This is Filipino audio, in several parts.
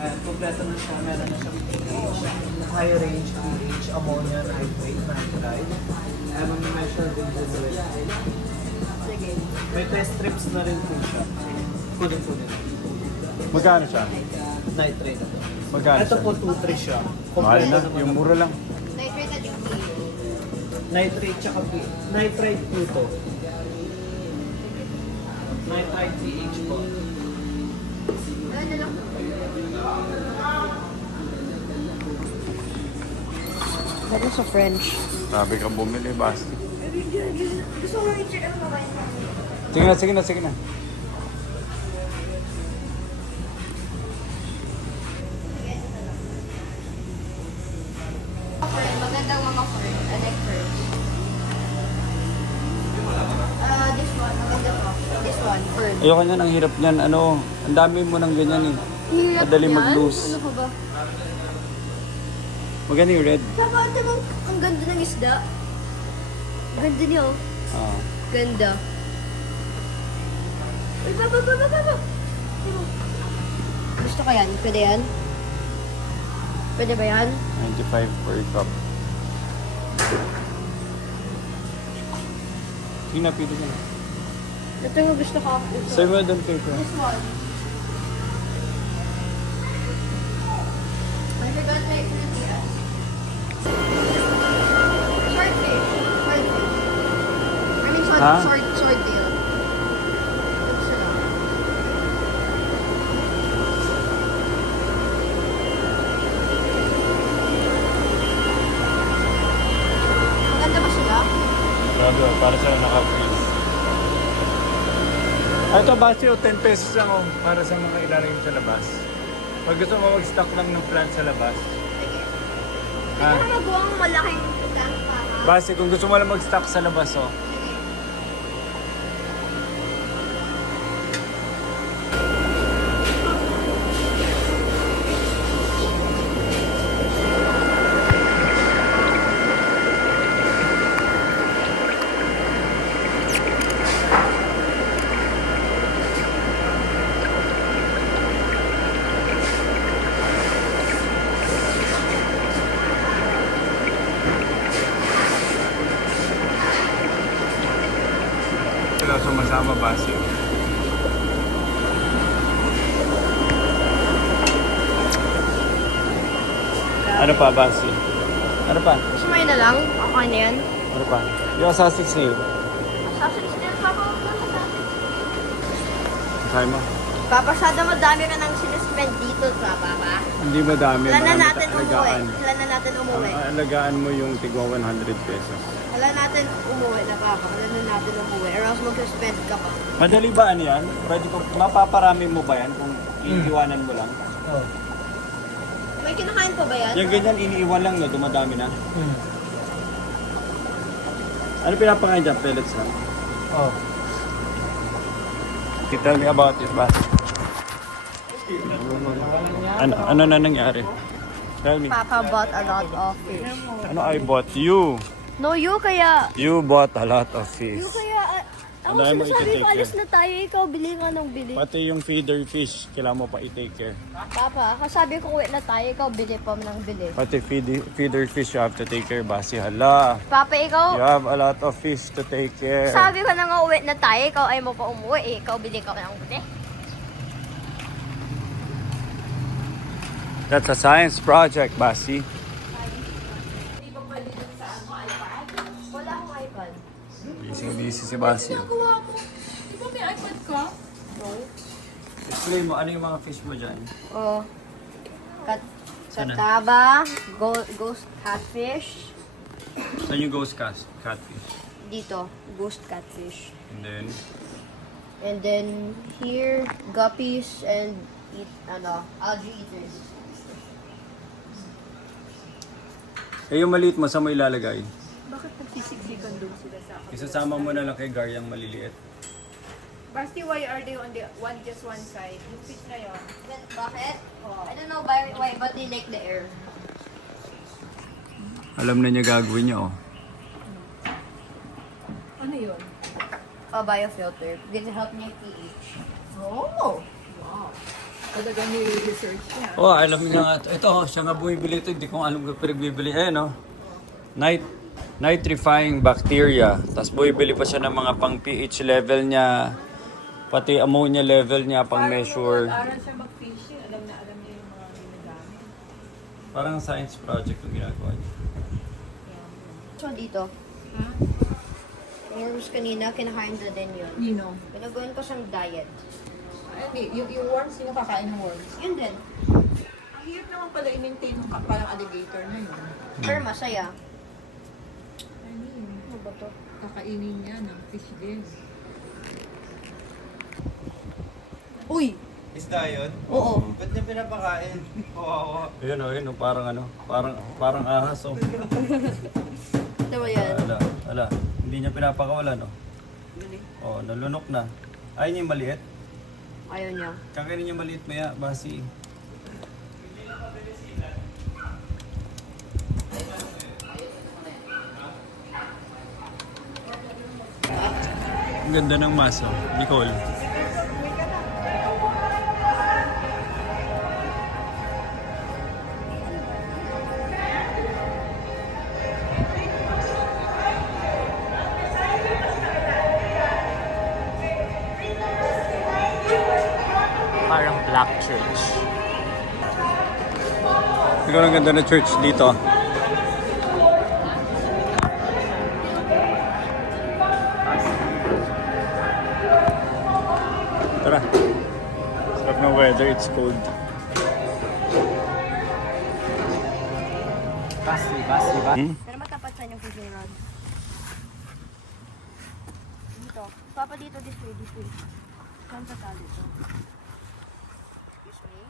Kompleto na siya. Meron na siyang pH, high range pH, ammonia, nitrate, nitrite. Mag-measure din po rin. Sige. May test strips na rin po siya. Kunin. Magkano siya? Nitrate. Magkano Ito siya? po 2-3 siya. Mahal na, naman yung ang- mura lang. Nitrate at yung pH. Nitrate tsaka pH. Nitrite po ito. Nitrite pH po. Ano lang? Ano sa French? Sabi ka bumili, Basti. Gusto ko i-check ano ba yun? Sige na. Magandang mga fern. I like ferns. This one. Maganda to. This one. Fern. Ayoko niyan, ang hirap niyan. Ano, ang dami mo ng ganyan eh. Hirap Madali yan? mag-loose. Ano pa ba? Maganda yung red. Dapat naman ang ganda ng isda. Ganda niya oh. Ah. Ganda. Uy, baba. Gusto ko yan. Pwede yan? Pwede ba yan? 95 per cup. Sige na, pili ka na. Ito yung gusto ko. Ito. Sa'yo mo doon paper. This one. I forgot my yes. Swordfish. I mean Ha? swordtail. Ito sila. Maganda ba sila? Grabe, para sa'yo naka-freeze. Ito, Basti, 10 pesos lang oh, para sa mga ilalagay mo sa labas. Pag gusto mo mag-stock lang ng plant sa labas. Sige. Ha? Hindi ko magawa ang malaking tank para. Basti, kung gusto mo lang mag-stock sa labas oh. Sila sumasama, Basti. Ano pa, Basti? Ano pa? Gusto mo yun na lang? Okay na yan? Ano pa? Yung sausage snail. Sausage din pa ako. Kaya mo? Papasada madami ka nang sinuspend dito sa papa. Hindi madami. Wala na marami natin umuwi. alagaan. Wala na natin umuwi. Ang alagaan mo yung tigwa 100 pesos. Wala natin umuwi na papa. Wala na natin umuwi. Or else mag-suspend ka pa. Madali ba ano yan? Pwede ko, mapaparami mo ba yan kung iiwanan mo lang? Oh. May kinakain pa ba yan? Yung ganyan, iniiwan lang, no? Dumadami na. Ano pinapakain dyan? Pellets lang? Oh. Tell me about it, Bas. Ano na nangyari? Tell me. Papa bought a lot of fish. Ano I bought? You. No, you kaya... You bought a lot of fish. You kaya... Ako Ang dami mo sinasabi ko, i-take alis care. na tayo. Ikaw, bili ka ng bili. Pati yung feeder fish, kailangan mo pa i-take care. Papa, kasabi ko, uwi na tayo. Ikaw, bili pa ng bili. Pati feeder fish, you have to take care, Basi. Hala. Papa, ikaw... You have a lot of fish to take care. Sabi ko na nga uwi na tayo, ikaw ay mo pa umuwi eh. Ikaw bili ka ng bili. That's a science project, Basi. Wala akong iPad. Busy si Basi. Nagawa ko. Di ba may iPad ka? Explain mo, ano yung mga fish mo dyan? Oh. Sana? Kataba, ghost catfish. Saan yung ghost catfish? Dito, ghost catfish. And then, here, guppies and algae eaters. yung maliit mo, saan mo ilalagay? Bakit nagsisiksikan doon sila sa akin? Isasama mo na lang kay Gar yung maliliit. Basti, why are they on the just one side? Yung fish na yun. Bakit? Oh. I don't know why, but they like the air. Alam na niya gagawin niya, oh. Ano yun? A biofilter. This help me pH. Oh! Wow. Talaga ni-research niya. Oh, alam niya nga. Ito, siya nga bumibili ito. Hindi ko alam kung pinagbibili. Ayan, oh. Nitrifying bacteria. Tapos bumibili pa siya ng mga pang pH level niya. Pati ammonia level niya pang measure. Aral siya mag-fishing. Alam niya yung mga ginagamit. Parang science project yung ginagawa niya. So, dito. Yung worms kanina, kinakain na din yun. Nino? Pinagawan ko siyang diet. Hindi, yung worms, sino kakain ng worms? Yun din. Ang hirap naman pala i-maintain yung parang alligator na yun. Pero masaya. Ano ba to? Kakainin niya ng fish din. Uy! Isda yun? Oo. Ba't niya pinapakain? Oo. Ayun, oh, parang ano. Parang ahas, oh. Ito ba yan? Ala. Hindi niya pinapakawalan, oh. Oh, nalunok na. Ayaw niya yung maliit. Ayaw niya. Kakainin niya maliit maya, basi. Ang ganda ng maso, Nicole. Parang black church. Ikaw ang ganda ng church dito. Tara. Sarap ng weather, it's cold. Basi. Pero matapat saan yung fishing rod. Dito. Papa dito, this way. Saan sa tali ito? Excuse me.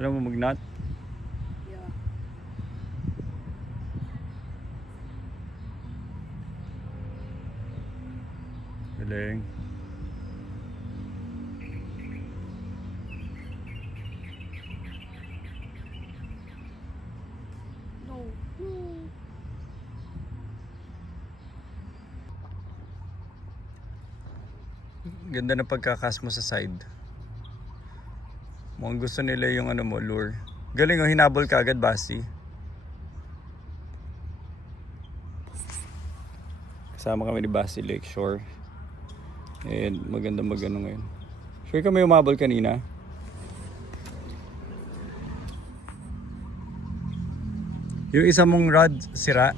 Alam mo mag-knot? Yeah. Galing. No. Ganda ng pagkakas mo sa side. Mukhang gusto nila yung ano mo, lure. Galing, oh, hinabol ka agad, Basti. Kasama kami ni Basti Lakeshore. And maganda magano ngayon. Sure ka may umabol kanina? Yung isa mong rod, sira.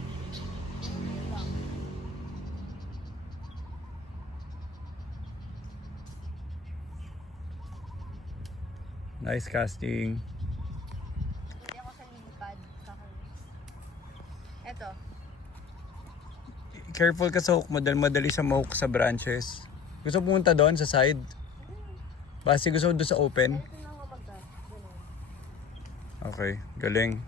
Nice casting. Hindi ako sa lilipad. Eto. Careful ka sa hook mo dahil madali siya ma-hook sa branches. Gusto pumunta doon sa side? Basi gusto doon sa open? Ito na ako magka. Okay, galing.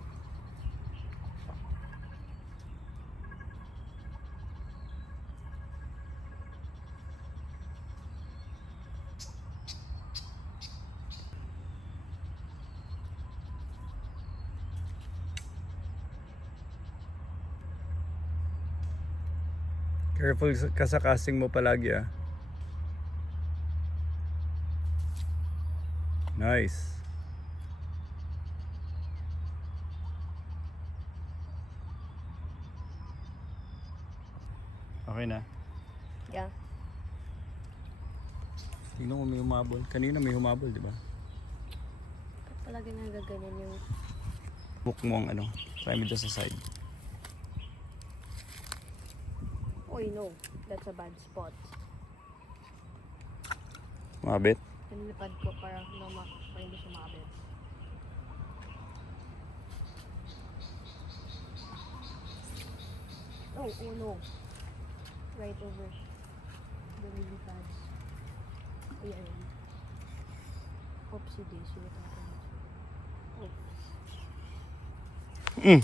Careful ka sa casting mo palagi, ah. Nice. Okay na. Yeah. Tingnan mo may humabol. Kanina may humabol, di ba? Palagi nagaganyan yung... Hook mo ang ano. Try mo dyan sa side. Uy, no. That's a bad spot. Mabit. Nilipad ko para hindi sumabit. Oh no. Right over the lily pads. Ayan. Oopsie daisy. What happened? Oh.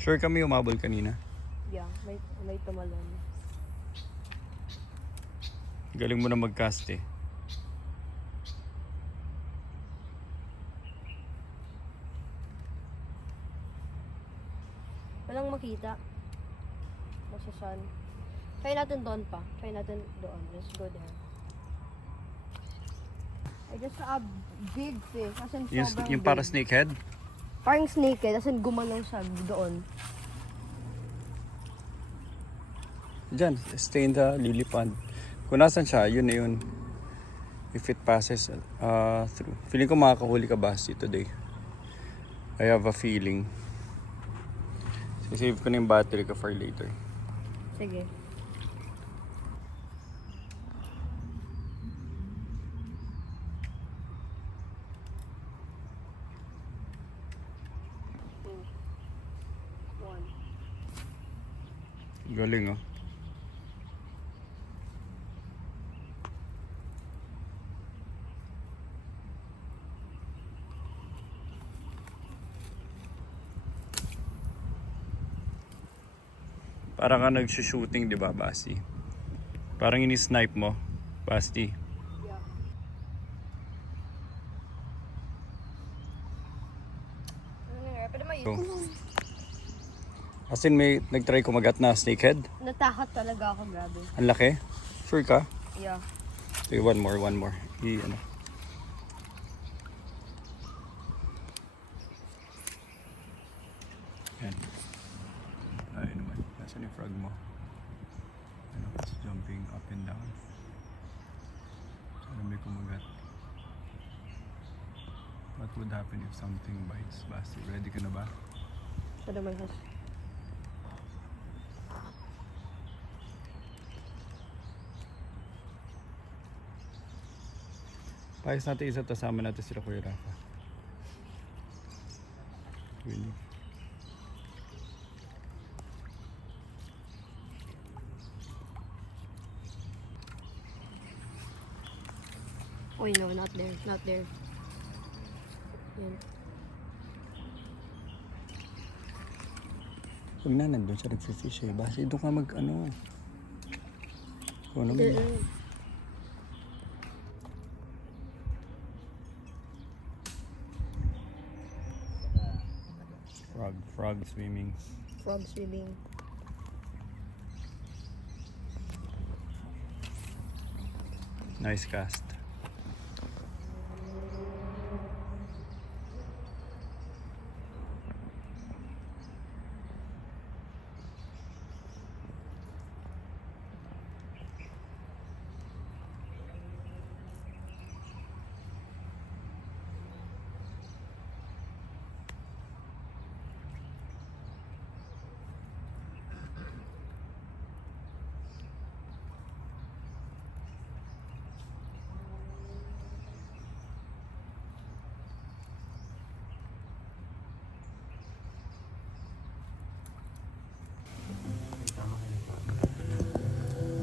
Sure kami umabol kanina. Yeah, may tumalon. Galing mo na mag-cast eh. Walang makita. Nasa sun. Try natin doon pa. Try natin doon. Let's go there. I just saw a big fish. As in sobrang Yung para big. snakehead? Parang snake eh. As in gumalaw siya doon. Diyan, stay in the lily pond. Kung nasan siya, yun na yun. If it passes through. Feeling ko makakahuli ka Basti today. I have a feeling. Save ko na yung battery ko for later. Sige. Galing oh. Parang ka nagsushooting, di ba, Basti? Parang ini-snipe mo, Basti. Yeah. Ano nangyari? Pwede Oh. As in, may nag-try kumagat na snakehead. Natakot talaga ako, grabe. Ang laki. Sure ka? Yeah. Okay, one more. Ano. Yan. Ay naman. Nasaan yung frog mo? Ano, it's jumping up and down. Sana may kumagat. What would happen if something bites? Basti, ready ka na ba? Ito naman has. Payos natin isa, tasama natin sila Kuya Rafa. Really? Oh no, not there. Not there. Yan. Huwag na, nandun siya nagfifish eh. Basta doon ka mag-ano. Kung ano There. mo. Frog swimming. Frog swimming. Nice cast.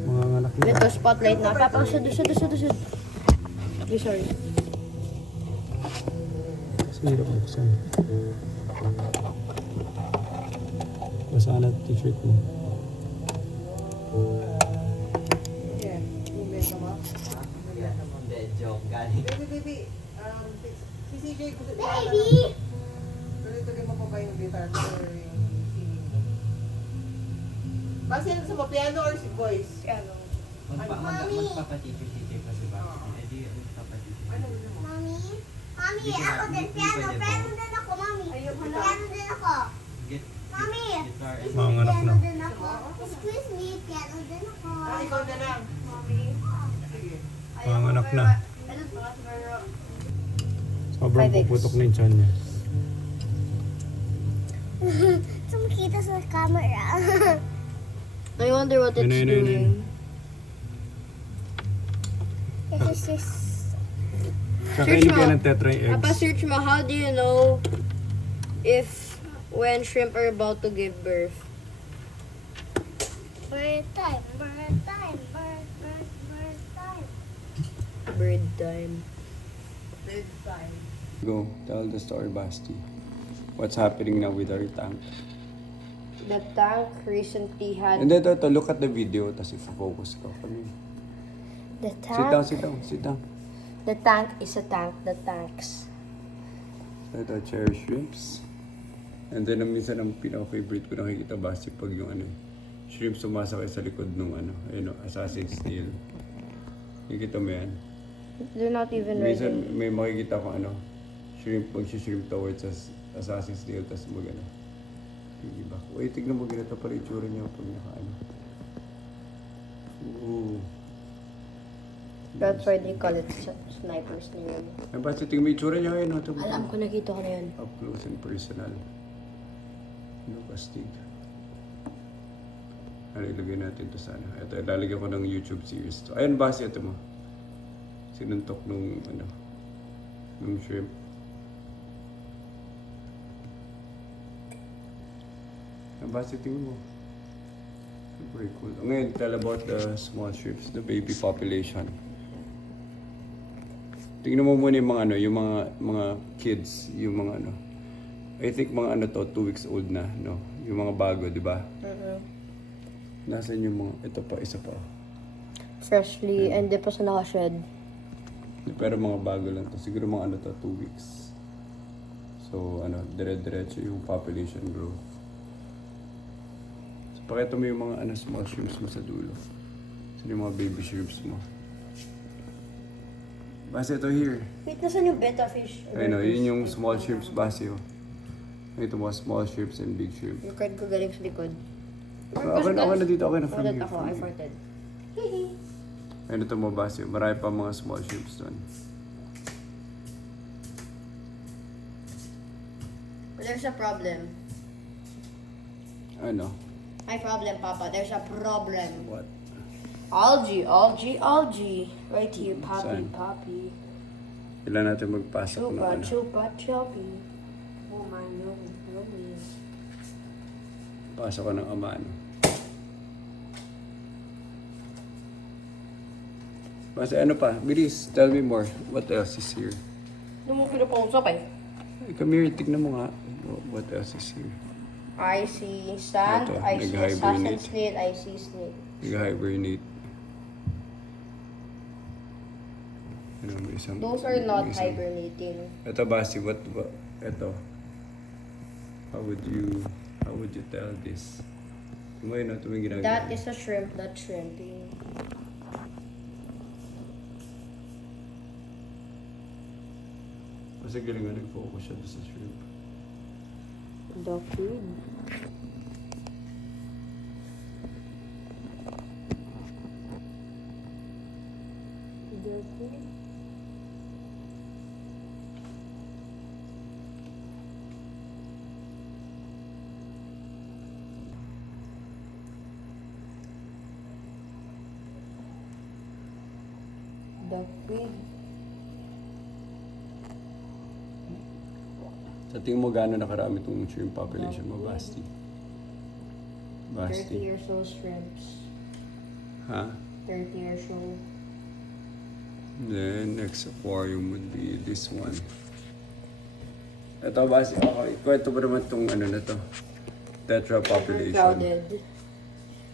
Mga anak niya. Ito, spotlight na. Papa, shoot. Sorry. Kasi hirap buksan. Basaan na t-shirt mo. Baby, si CJ gusto tuloy-tuloy mo pa ba yung guitar or yung singing mo? Basta sa mo, piano or si voice? Piano. Magpapatito-tito pa si Basti. Eh di, magpapatito. Ano gusto mo? Mami, ako din piano. Piano din ako, mami. Piano din ako. Get Mami, guitar and Mga anak piano na. din ako. Excuse me, piano din ako. Ikaw na lang. Sige. Mga anak na. Sobrang 5X. puputok na yung tiyan niya. Sumakita sa camera. I wonder what it's Yun. doing. This is just... Kakainin mo. kaya ng tetra yung Papa, eggs. search mo, how do you know if when shrimp are about to give birth? Bird time, bird time, bird time. Bird time. Dead time. Go, tell the story, Basti. What's happening now with our tank? The tank recently had And then, ito, look at the video, tapos i-focus ko. the Sit down, tank. sit down, sit down. The tank is a tank. The tanks. So, ito, cherry shrimps. And then, minsan ang pinaka-favorite ko nakikita base pag yung shrimp sumasakay sa likod nung assassin's tail. Nakikita mo yan? They're not even Minsan ready. may makikita ko shrimp, mag-shrimp towards assassin's tail, tapos diba? Uy, tignan mo ganito pa rin itsura niya pag Ooh. That's why they call it sniper's name. Ay, basta tignan mo itsura niya ngayon. Alam ko, nakita ko na yun. Up close and personal. Kastig. Ilagay natin to sana. Ito, lalagyan ko ng YouTube series to. Ayun, base ito mo. Sinuntok nung shrimp. Base tingin mo. Very cool. Ngayon, tell about the small shrimps, the baby population. Tingnan mo muna yung mga kids, yung mga I think mga 2 weeks old na, no? Yung mga bago, di ba? Nasaan yung mga, ito pa, isa pa. Freshly, and di pa sa naka-shed. Pero mga bago lang to. Siguro mga 2 weeks. So, dire-diretso yung population growth. So, pakita mo yung mga small shrimps mo sa dulo. So, yung mga baby shrimps mo. Base ito here. Wait, nasan yung betta fish? Yun yung small shrimps base. Ito mga small shrimps and big shrimp. Yung card ko galing sa likod. Okay na dito. Okay na from Ulit here. ako, I farted. Ayun ito mo base. Marami pa mga small shrimps doon. There's a problem. Ano? My problem, Papa. There's a problem. What? Algae. Right here, Saan? Poppy. Kailan natin magpasok ng Chupa, choppy. Oh my, no. Pasok ko ng ama. Basta pa? Bilis, tell me more. What else is here? Ano mo pinapausap eh? Hey, come here, tignan mo nga. What else is here? I see sand, Ito, I see nag-hibernate. assassin snail, I see snake. Nag-hibernate. May isang, Those are not may isang- hibernating. Ito Basi, what ito? How would you tell this? Ngayon ito may ginagawa. That is a shrimp, that's shrimping. Kasi galing nga nag-focus siya doon sa shrimp. The food. The food. The food. Sa tingin mo gaano nakarami itong shrimp population mo, Basti? 30 years old shrimps. Ha? 30 years old. Then, next aquarium would be this one. Ito, Basti, okay. Kwento mo naman itong na to. Tetra population. Overcrowded.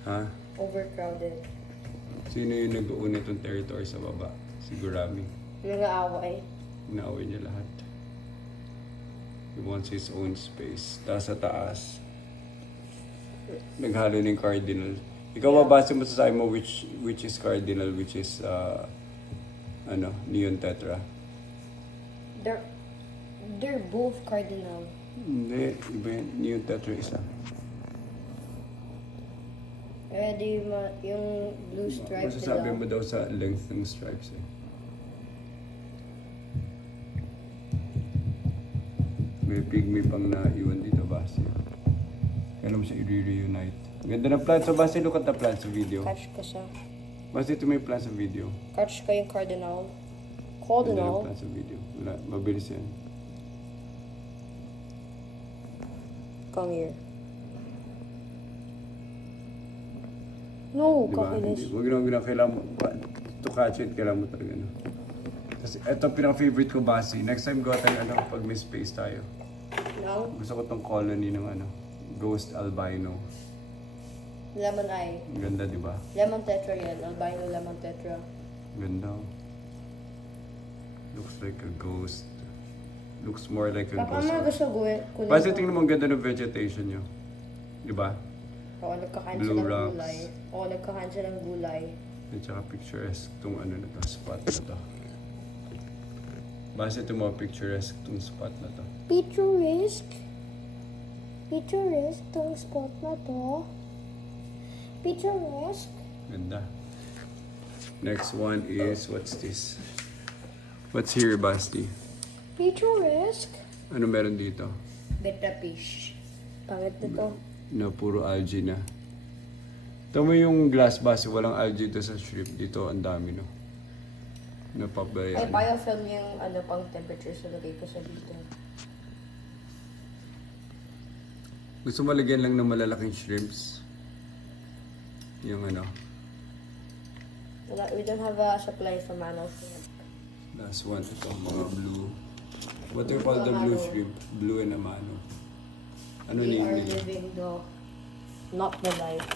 Ha? Overcrowded. Sino yung nag-uuna itong territory sa baba? Si Gurami. Nag-aaway. Inaaway niya lahat. He wants his own space. Tapos sa taas, naghalo ng cardinal. Ikaw babasa mo sa mo which is cardinal, which is neon tetra. They're both cardinal. Hindi, iba yun. Neon tetra isa. Yung blue stripe Masasabi below. mo daw sa length ng stripes eh. May pygmy pang naiwan dito, Basi. Kailan mo siya i-reunite. Ganda ng plant. So, Basi, look at the plant sa video. Catch ko siya. Basi, ito may plant sa video. Catch ko yung cardinal. Ganda ng Cardinal? plant sa video. Wala, mabilis yan. Come here. No, Diba? kakinis. Huwag na kailangan mo. To catch it, kailangan mo talaga na. Kasi ito pinaka-favorite ko, Basi. Next time gawa tayo pag may space tayo. No? Gusto ko tong colony ng Ghost albino. Lemon eye. Ang ganda, di ba? Lemon tetra yan. Albino lemon tetra. Ganda. Looks like a ghost. Looks more like a Baka ghost. mga gusto gawin. kunin Basta ko. tingnan mo ang ganda ng vegetation nyo. Di ba? Oo, nagkakain Blue siya ng rocks. gulay. Oo, nagkakain siya ng gulay. At saka picturesque tong ano na to, spot na to. Basta ito mo picturesque tong spot na to. Picturesque. Picturesque tong spot na to. Picturesque. Ganda. Next one is, what's this? What's here, Basti? Picturesque. Ano meron dito? Betta fish. Pangit na to. Na puro algae na. Tama yung glass base, walang algae dito sa shrimp. Dito, ang dami, no? Ay, Napabayaan. biofilm yung ano pang temperature sa lagay ko sa dito. Gusto mo lagyan lang ng malalaking shrimps? Yung ano? Wala, we don't have a supply for manal shrimp. Last one, ito, mga blue. What do you call the blue shrimp? Blue and amano. Ano They name are nila? living not the life.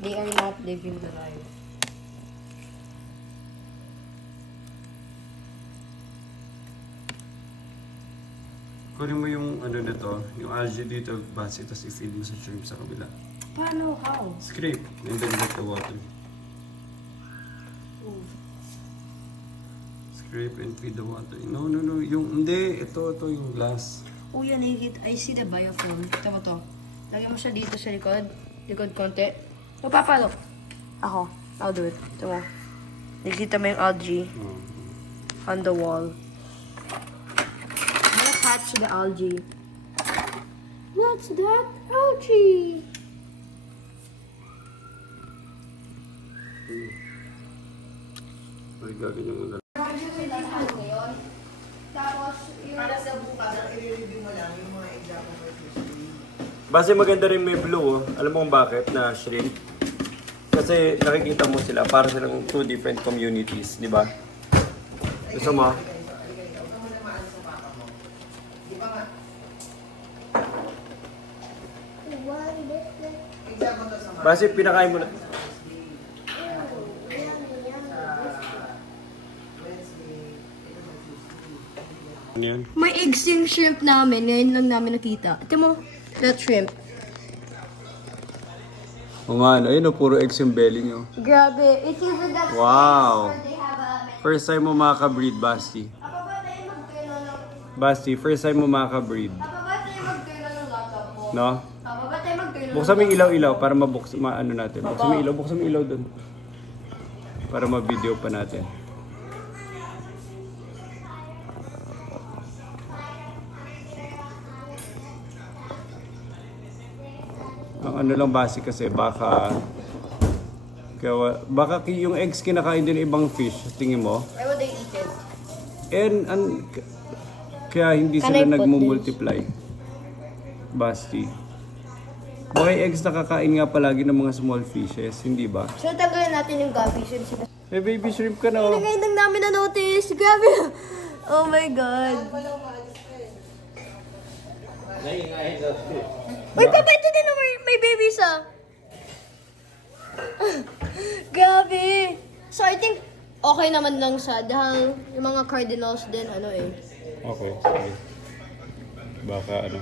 They are not living the life. Kunin mo yung ano na to, yung algae dito, base, tapos i-feed mo sa shrimp sa kabila. Paano? How? Scrape, and then let the water. Scrape and feed the water. No, yung, hindi, ito yung glass. Oh, yan, I see the biofilm. Ito mo to. Lagyan mo siya dito sa likod. Likod konti. O, papalo. Ako. I'll do it. Ito mo. Nakikita mo yung algae on the wall. I'm gonna catch the algae. What's that? Algae. Ay, gaganyan mo na. Base maganda rin may blue, oh. Alam mo kung bakit na shrimp? Kasi nakikita mo sila, para silang two different communities, di ba? Gusto mo? Base pinakain mo na. Ano yan? May eggs yung shrimp namin. Ngayon lang namin nakita. Ito mo. That shrimp. O nga, ayun o, puro eggs yung belly nyo. Grabe. It's even that Wow! they have a... First time mo makaka-breed, Basti. Apa ba tayo magkano ng... Basti, first time mo makaka-breed. Apa ba tayo magkano ng laptop mo? No? Apa ba tayo magkano Buksan mo yung ilaw-ilaw para maano natin. Buksan mo yung ilaw dun. Para ma-video pa natin. Ang ano lang base kasi baka yung eggs kinakain din ng ibang fish, tingin mo? Why would they eat it? And kaya hindi Can sila I put nagmumultiply. Basti. Baka yung eggs nakakain nga palagi ng mga small fishes, hindi ba? So, tanggalin natin yung guppies yun. May baby shrimp ka na oh. Ngayon lang namin na-notice. Grabe. Oh my God. Uy, Papa, ito din may babies ah. Grabe. So, I think okay naman lang siya. Dahil yung mga cardinals din, ano eh. Okay, sige. Baka ano.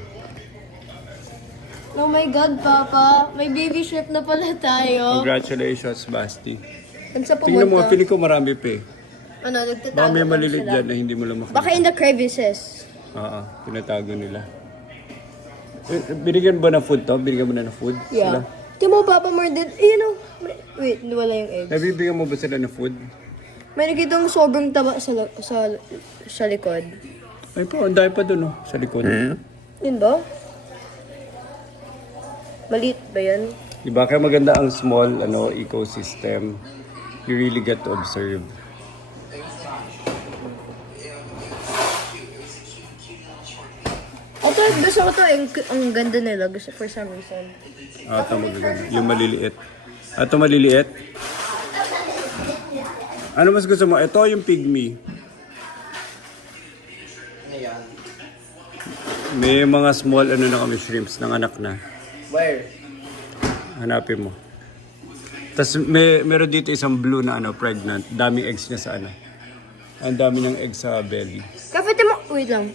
Oh my God, Papa. May baby shrimp na pala tayo. Congratulations, Basti. Saan sa Tingnan mo, pumunta? feeling ko marami pa eh. Ano, nagtatago Baka may lang malilit sila. dyan na hindi mo lang makita. Baka in the crevices. Oo, tinatago nila. Binigyan ba ng food to? Binigyan mo na ng food? Sila? Yeah. Di mo, Papa, more than... Wait, wala yung eggs. Nabibigyan mo ba sila ng food? May nakitang sobrang taba sa likod. Ay po, ang dami pa dun oh, sa likod. Yun ba? Maliit ba yan? Diba? Kaya maganda ang small ecosystem. You really get to observe. Ito, gusto ko to. Ang ganda nila. Gusto for some reason. Ito magaganda. Yung maliliit. Ito maliliit. Ano mas gusto mo? Ito yung pygmy. May mga small ano na kami shrimps ng anak na. Where? Hanapin mo. Tapos meron dito isang blue na ano, pregnant. Daming eggs niya sa ano. Ang dami ng eggs sa belly. Kapit mo, wait lang.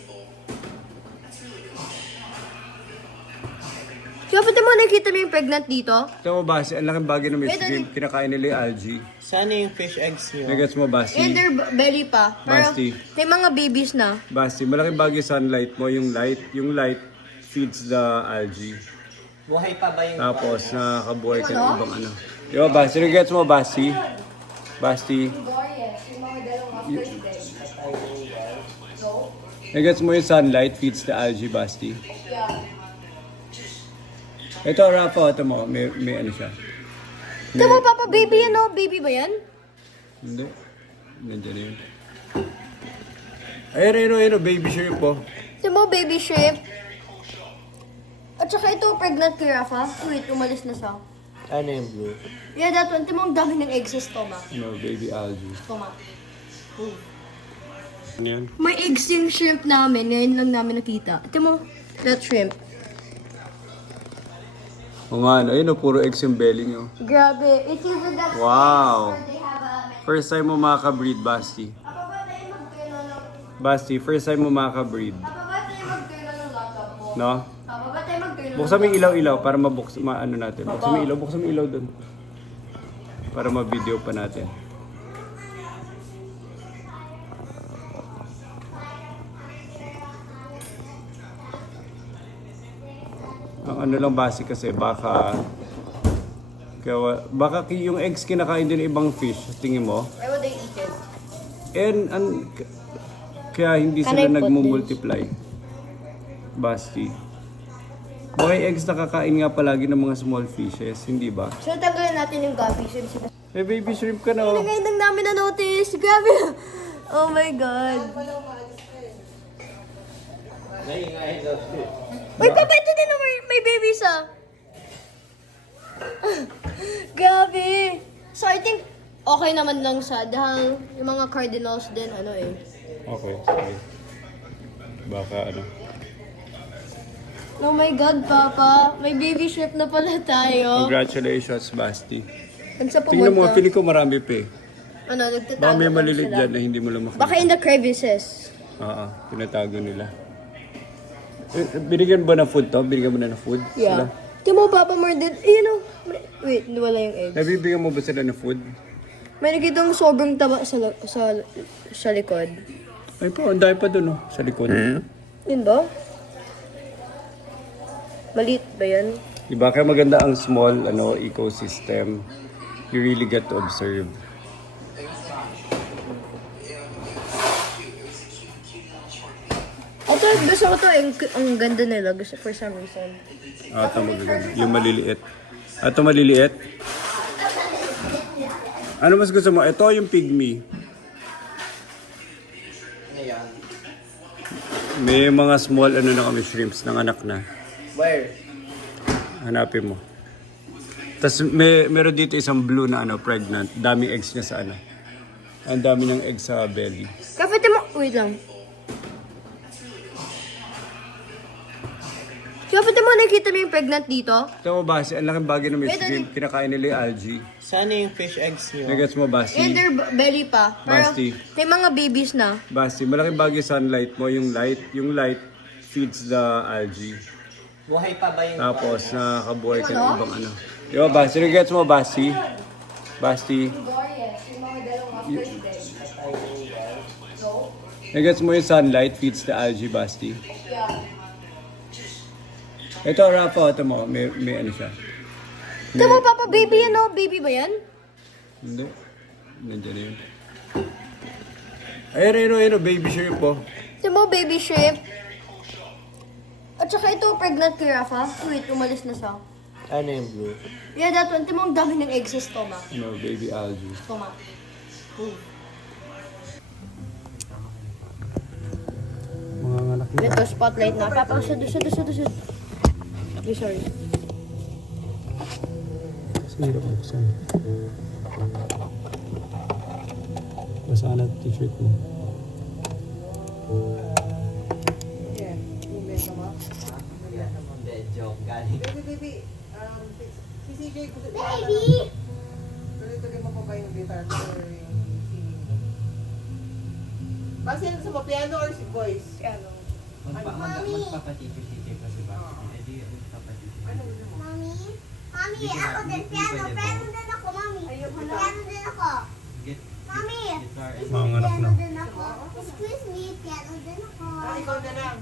Kapit mo, nakita mo yung pregnant dito? Ito mo, Basi, ang laking bagay na may Ito, shrimp. Kinakain nila yung algae. Sana yung fish eggs nyo. Nagets mo, Basi? In their belly pa. Pero Basti. may mga babies na. Basi, malaking bagay sunlight mo. Yung light feeds the algae. Buhay pa ba yung Tapos, nakakabuhay ka ng ibang ano. Di ba, Basi? Nagets mo, Basi? Basti. Nagets mo yung sunlight feeds the algae, Basti? Ito, Rafa, ito mo. May ano siya. Ito mo, Papa, baby yan, oh. Baby ba yan? Hindi. Nandiyan na yun. Ayun, baby shrimp po. Ito mo, baby shrimp. At saka ito, pregnant giraffe. Wait, umalis na siya. Ano yung blue? Yeah, that one. Ito mo, ang dami ng eggs sa stomach. No, baby algae. Stomach. Ano yan? May eggs yung shrimp namin. Ngayon lang namin nakita. Ito mo, that shrimp. O nga, ayun, puro eggs yung belly nyo. Grabe. It's even that Wow! they have a... First time mo makaka-breed, Basti. Apa ba tayo magkano ng... Basti, first time mo makaka-breed. Apa ba tayo magkano ng laptop mo? No? Apa ba tayo magkano Buksan mo yung ilaw-ilaw para maano natin. Buksan mo yung ilaw dun. Para ma-video pa natin. Ang ano lang basic kasi baka yung eggs kinakain din ng ibang fish, tingin mo? Why would they eat it? And kaya hindi Can sila I put nagmumultiply. Basti. Baka yung eggs nakakain nga palagi ng mga small fishes, hindi ba? So, tanggalin natin yung gabi shrimp. May baby shrimp ka na oh. Ngayon lang namin na-notice. Grabe. Oh my God. Uy, Papa, ito din may babies ah. Grabe. So, I think okay naman lang siya. Dahil yung mga cardinals din, ano eh. Okay, sige. Baka ano. Oh my God, Papa. May baby shrimp na pala tayo. Congratulations, Basti. Saan sa Tingnan mo, pumunta? feeling ko marami pa eh. Ano, nagtatago Baka may lang malilit sila. dyan na hindi mo lang makita. Baka in the crevices. Oo, tinatago nila. Binigyan ba ng food to? Binigyan mo na ng food? Yeah. Di mo, Papa, more than... Ayun o. Wait, wala yung eggs. Nabibigyan mo ba sila ng food? May nakitang sobrang taba sa likod. Ay po, ang dami pa dun oh, sa likod. Yun ba? Maliit ba yan? Diba? Kaya maganda ang small ecosystem. You really get to observe. Ito, gusto ko to. Ang ganda nila. Gusto for some reason. Ito magaganda. Yung maliliit. Ito maliliit. Ano mas gusto mo? Ito yung pygmy. Ayan. May mga small na kami shrimps ng anak na. Where? Hanapin mo. Tapos meron dito isang blue na pregnant. Daming eggs niya sa ano. Ang dami ng eggs sa belly. Kapit mo. Wait lang. Kapit mo, nakita mo yung pregnant dito? Ito mo, Basi, ang laking bagay na may Ito, shrimp. Kinakain nila yung algae. Sana yung fish eggs nyo. Nagets mo, Basi? In their belly pa. Pero Basti. may mga babies na. Basi, malaking bagay sunlight mo. Yung light feeds the algae. Buhay pa ba yung Tapos, nakakabuhay ka ng ibang ano. Di ba, Basi? Nagets mo, Basi? Basti. Nagets mo yung sunlight feeds the algae, Basti? Ito, Rafa, ito mo. May ano siya. Ito mo, Papa, baby yan, oh. Baby ba yan? Hindi. Nandiyan na yun. Ayun, baby shrimp po. Ito mo, baby shrimp. At saka ito, pregnant giraffe. Wait, umalis na siya. Ano yung blue? Yeah, that one. Ito mo, ang dami ng eggs sa stomach. No, baby algae. Stomach. Mga anak niya. Ito, spotlight na. Papa, shoot. Okay, sorry. Kasi hirap buksan. Basa na t-shirt mo. Yeah. baby. Si CJ gusto Baby! tuloy-tuloy mo pa ba yung guitar or yung singing mo? Base sa mga piano or si voice? Piano. Magpapatito si Jay pa si Basti. Eh di, magpapatito. Ano gusto mo? Mami? Mami, ako din piano. Piano din ako, mami. Piano din ako. Get Mami! guitar and Mga anak Piano na. din ako. Excuse me, piano din ako. Ikaw na lang.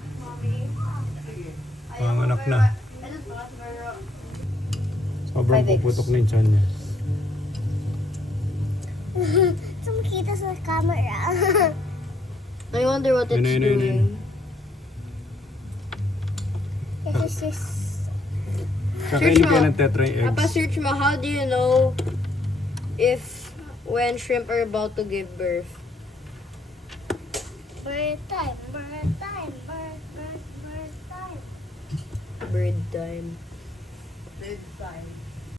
Sige. Mga anak na. Ano pa? Pero... Sobrang 5X. puputok na yung tiyan niya. Sumakita sa camera. I wonder what it's Yun, yun, yun, yun. doing. This is just... Tsaka Search hindi mo. kaya ng tetra yung Papa, eggs. search mo, how do you know if when shrimp are about to give birth? Bird time, bird time, bird time. Bird time. Bedtime.